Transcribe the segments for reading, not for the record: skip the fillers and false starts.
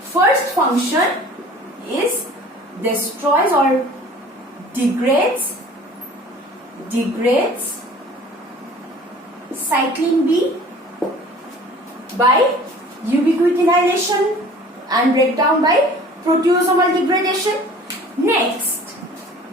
First function is destroys or degrades cyclin B by ubiquitinylation and breakdown by proteasomal degradation. Next,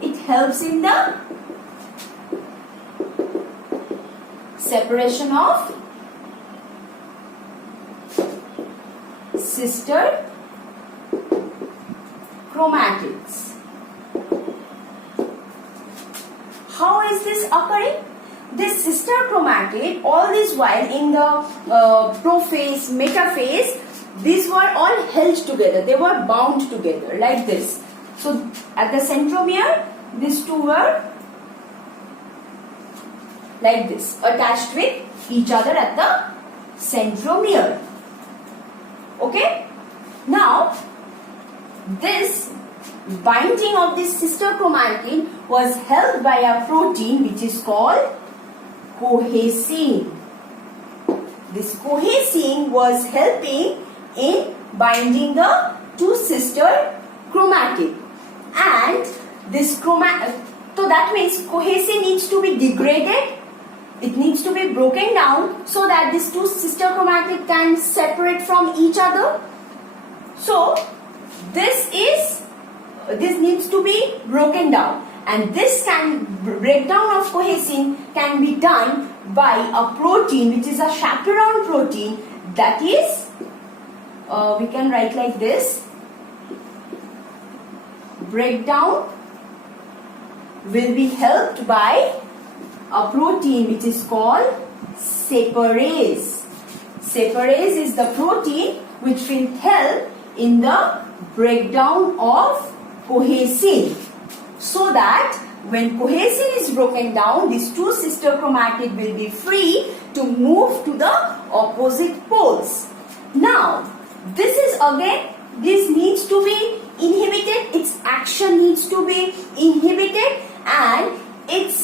it helps in the separation of sister chromatids. How is this occurring? This sister chromatid, all this while in the prophase, metaphase, these were all held together. They were bound together like this. So at the centromere, these two were like this, attached with each other at the centromere. Okay? Now, this binding of this sister chromatid was helped by a protein which is called cohesin. This cohesin was helping in binding the two sister chromatid, and this so that means cohesin needs to be degraded. It needs to be broken down so that these two sister chromatid can separate from each other. So this needs to be broken down, and this breakdown of cohesin can be done by a protein which is a chaperone protein, that is we can write like this: breakdown will be helped by a protein which is called separase. Separase is the protein which will help in the breakdown of cohesin, so that when cohesin is broken down, these two sister chromatid will be free to move to the opposite poles. Now, this needs to be inhibited, its action needs to be inhibited, and it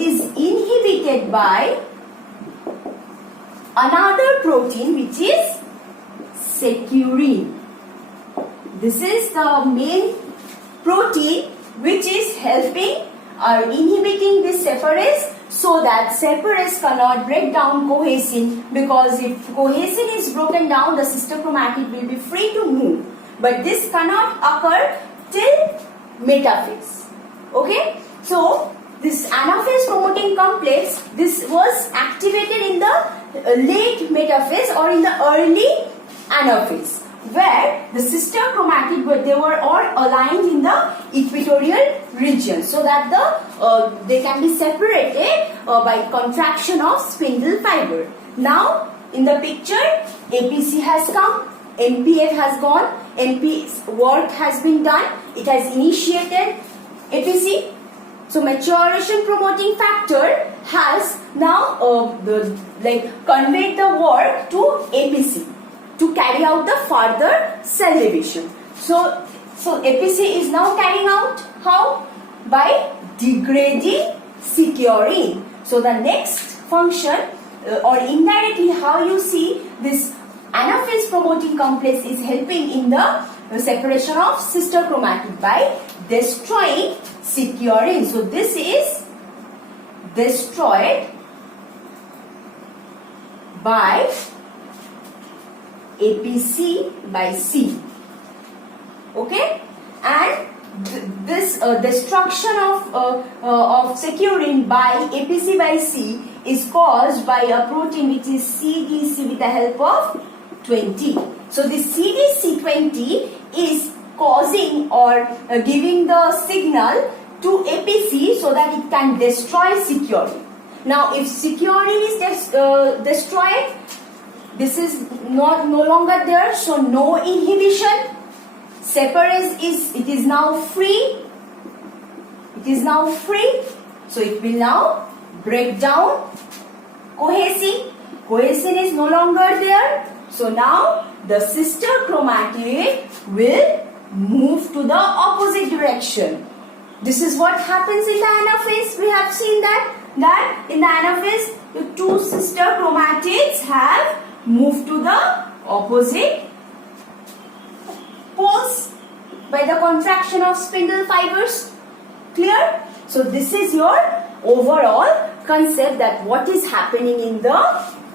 is inhibited by another protein which is securin. This is the main protein which is helping or inhibiting this separase, so that separase cannot break down cohesin, because if cohesin is broken down, the sister chromatid will be free to move. But this cannot occur till metaphase. Okay? So, this anaphase promoting complex, this was activated in the late metaphase or in the early anaphase, where the sister chromatid they were all aligned in the equatorial region, so that they can be separated by contraction of spindle fiber. Now in the picture, APC has come, MPF has gone, NP's work has been done, it has initiated APC. So maturation promoting factor has now conveyed the work to APC to carry out the further cell division. So APC is now carrying out how? By degrading securin. So the next function or indirectly how you see this anaphase promoting complex is helping in the separation of sister chromatid by destroying securin. So this is destroyed by APC by C. Okay, and this destruction of securin by APC by C is caused by a protein which is CDC with the help of 20. So this CDC20 is causing or giving the signal to APC so that it can destroy securin. Now if securin is destroyed, this is no longer there, so no inhibition. Separase is now free. It is now free. So it will now break down cohesin. Cohesin is no longer there. So now the sister chromatid will move to the opposite direction. This is what happens in the anaphase. We have seen that in the anaphase the two sister chromatids have moved to the opposite by the contraction of spindle fibers. Clear? So this is your overall concept that what is happening in the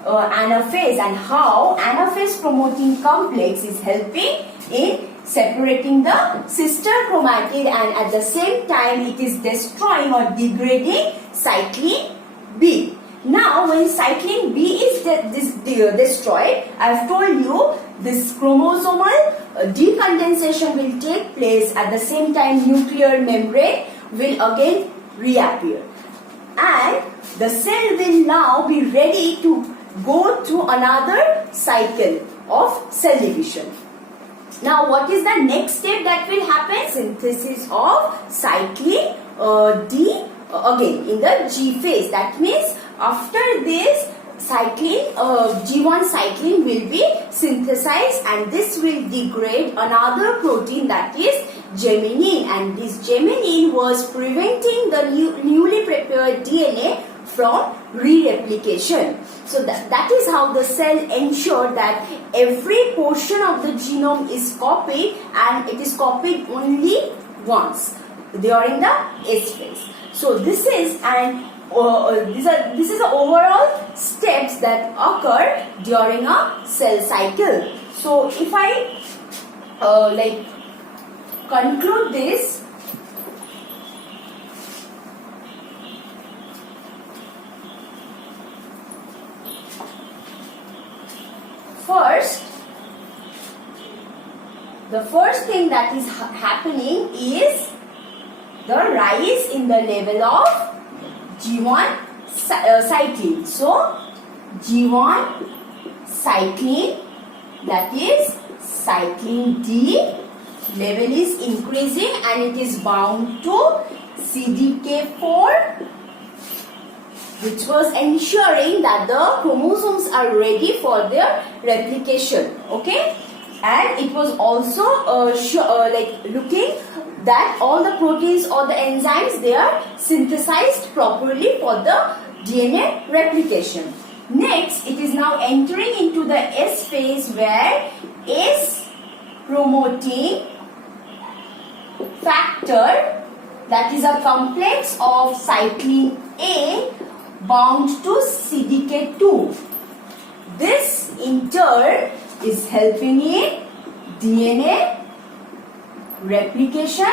anaphase and how anaphase promoting complex is helping in separating the sister chromatid, and at the same time it is destroying or degrading cyclin B. Now when cyclin B is destroyed, I have told you this chromosomal decondensation will take place. At the same time nuclear membrane will again reappear, and the cell will now be ready to go through another cycle of cell division. Now what is the next step that will happen? Synthesis of cyclin D again in the G phase. That means after this cyclin, G1 cyclin will be synthesized, and this will degrade another protein, that is geminine, and this geminine was preventing the newly prepared DNA from re-replication. So that is how the cell ensured that every portion of the genome is copied, and it is copied only once during the S phase. So this is this is the overall steps that occur during a cell cycle. So if I conclude this, the first thing that is happening is the rise in the level of G1 cyclin. So G1 cyclin, that is cyclin D, level is increasing and it is bound to CDK4, which was ensuring that the chromosomes are ready for their replication. Okay, and it was also looking that all the proteins or the enzymes, they are synthesized properly for the DNA replication. Next, it is now entering into the S phase, where S promoting factor, that is a complex of cyclin A bound to CDK2. This in turn is helping in DNA replication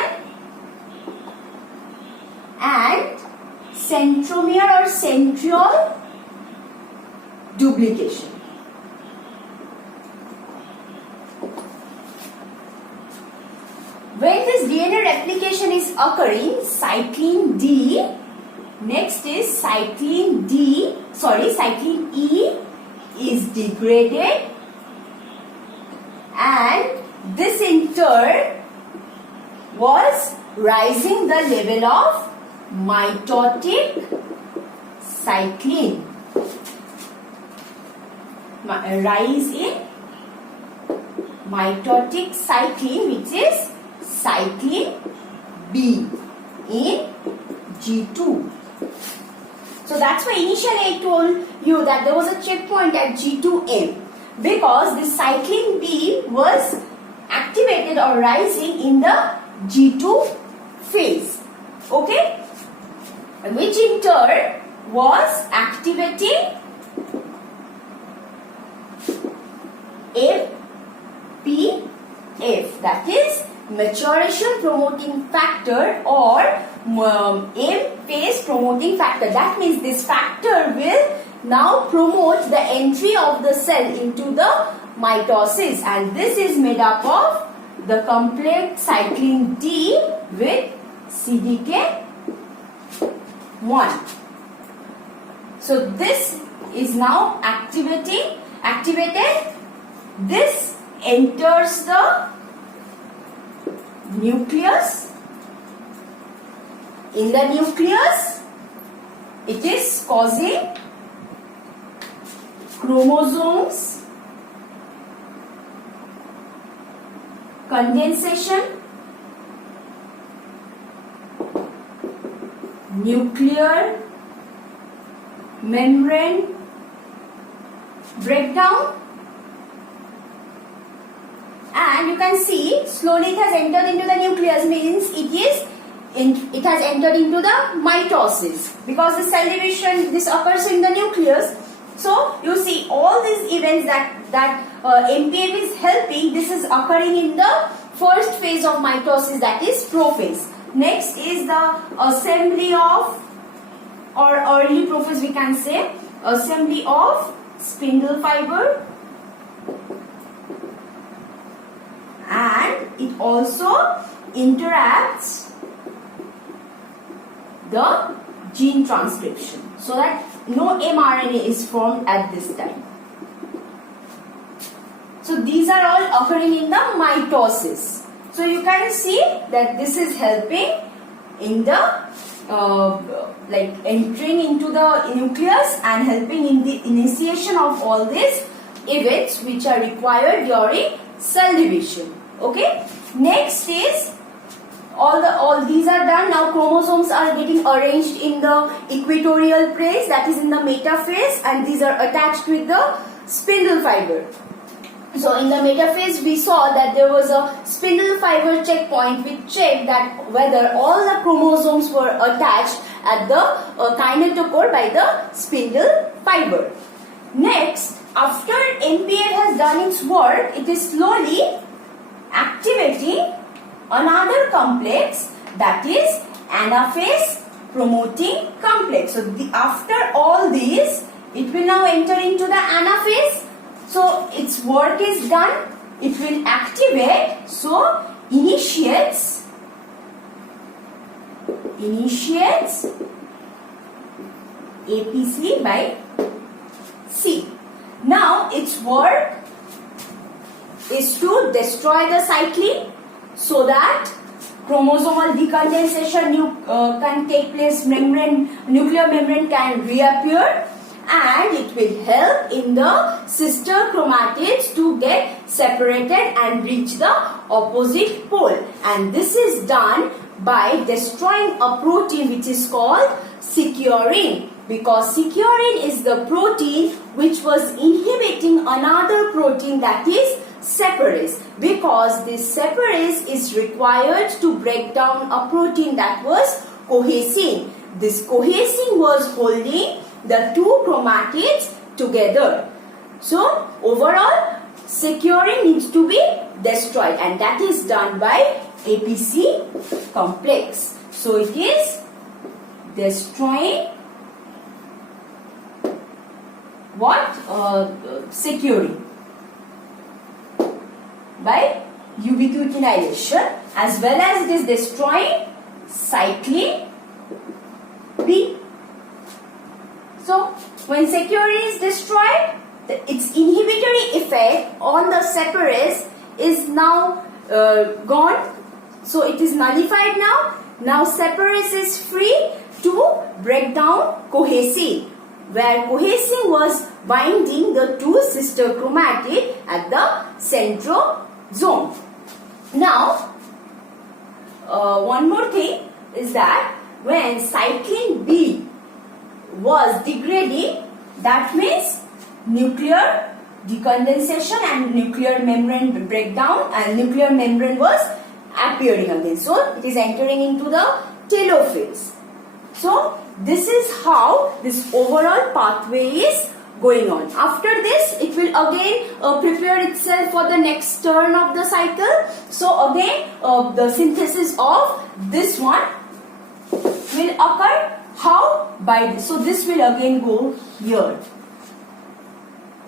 and centromere or centriole duplication. When this DNA replication is occurring, cyclin D, next is cyclin E is degraded, and this in turn was rising the level of mitotic cyclin. Rise in mitotic cyclin, which is cyclin B in G2. So that's why initially I told you that there was a checkpoint at G2M, because this cyclin B was activated or rising in the G2 phase. Okay, which in turn was activating MPF, that is maturation promoting factor or M phase promoting factor. That means this factor will now promote the entry of the cell into the mitosis, and this is made up of the complex cyclin D with CDK1. So this is now activated. This enters the nucleus. In the nucleus, it is causing chromosomes condensation, nuclear membrane breakdown, and and you can see slowly it has entered into the nucleus, means it has entered into the mitosis, because the cell division this occurs in the nucleus. So you see all these events that MPF is helping, this is occurring in the first phase of mitosis, that is prophase. Next is the assembly of, or early prophase we can say, assembly of spindle fiber, and it also interacts the gene transcription, so that no mRNA is formed at this time. So these are all occurring in the mitosis. So you can see that this is helping in the like entering into the nucleus and helping in the initiation of all these events which are required during cell division. Okay. Next is all these are done. Now chromosomes are getting arranged in the equatorial phase, that is in the metaphase, and these are attached with the spindle fiber. So in the metaphase we saw that there was a spindle fiber checkpoint which checked that whether all the chromosomes were attached at the kinetochore by the spindle fiber. Next, after MPF has done its work, it is slowly activating another complex, that is anaphase promoting complex. So after all these, it will now enter into the anaphase. So its work is done, it will activate, so initiates APC by C. Now its work is to destroy the cyclin, so that chromosomal decondensation can take place, nuclear membrane can reappear, and it will help in the sister chromatids to get separated and reach the opposite pole. And this is done by destroying a protein which is called securin, because securin is the protein which was inhibiting another protein, that is separase, because this separase is required to break down a protein that was cohesin. This cohesin was holding the two chromatids together. So overall securin needs to be destroyed, and that is done by APC complex. So it is destroying what? Securin by ubiquitination, as well as it is destroying cyclin B. So when securin is destroyed, its inhibitory effect on the separase is now gone. So it is nullified now. Now separase is free to break down cohesin, where cohesin was binding the two sister chromatid at the centrosome. Now one more thing is that when cyclin B was degrading, that means nuclear decondensation and nuclear membrane breakdown, and nuclear membrane was appearing again. So it is entering into the telophase. So this is how this overall pathway is going on. After this, it will again prepare itself for the next turn of the cycle. So again the synthesis of this one will occur. How? By this. So this will again go here.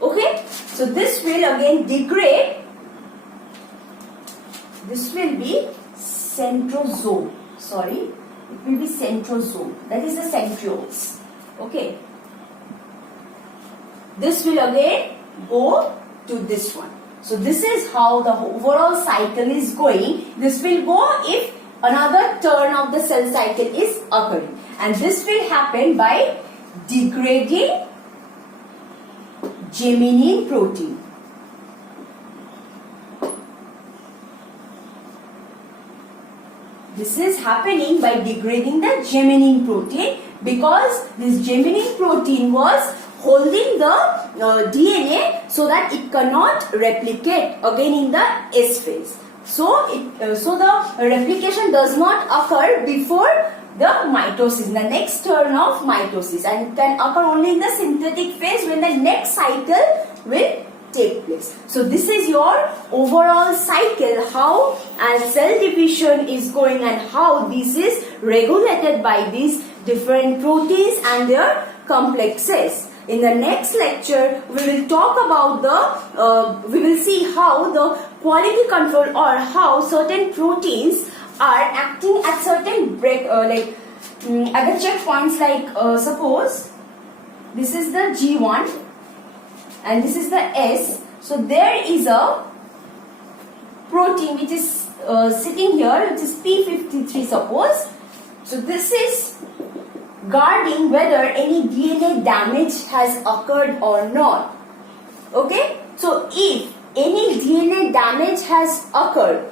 Okay. So this will again degrade. This will be centrosome. Sorry. It will be centrosome. That is the centrioles. Okay. This will again go to this one. So this is how the overall cycle is going. This will go if another turn of the cell cycle is occurring. And this will happen by degrading geminin protein. This is happening by degrading the geminin protein, because this geminin protein was holding the DNA so that it cannot replicate again in the S phase. So the replication does not occur before the mitosis, the next turn of mitosis, and it can occur only in the synthetic phase when the next cycle will take place. So this is your overall cycle, how cell division is going and how this is regulated by these different proteins and their complexes. In the next lecture, we will talk about we will see how the quality control or how certain proteins are acting at certain at the checkpoints, like suppose this is the G1 and this is the S. So there is a protein which is sitting here, which is P53 suppose. So this is guarding whether any DNA damage has occurred or not. Okay, so if any DNA damage has occurred,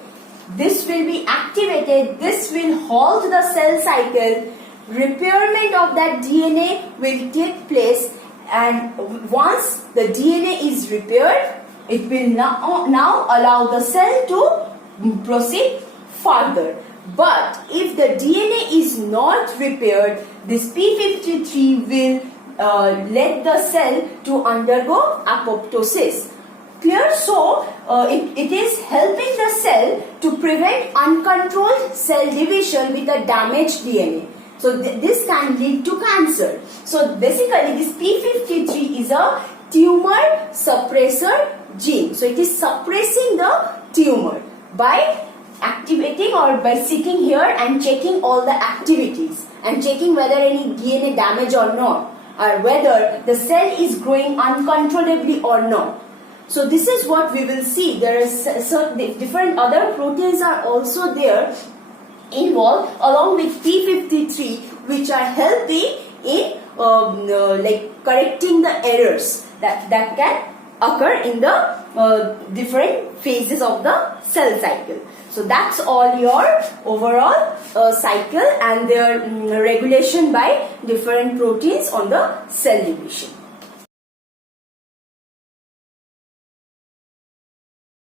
this will be activated, this will halt the cell cycle, repairment of that DNA will take place, and once the DNA is repaired, it will now allow the cell to proceed further. But if the DNA is not repaired, this P53 will let the cell to undergo apoptosis. Clear? So it is helping the cell to prevent uncontrolled cell division with a damaged DNA. So this can lead to cancer. So basically this P53 is a tumor suppressor gene. So it is suppressing the tumor by activating or by sitting here and checking all the activities and checking whether any DNA damage or not, or whether the cell is growing uncontrollably or not. So this is what we will see. There are certain different other proteins are also there involved along with P53, which are helping in correcting the errors that can occur in the different phases of the cell cycle. So that's all your overall cycle and their regulation by different proteins on the cell division.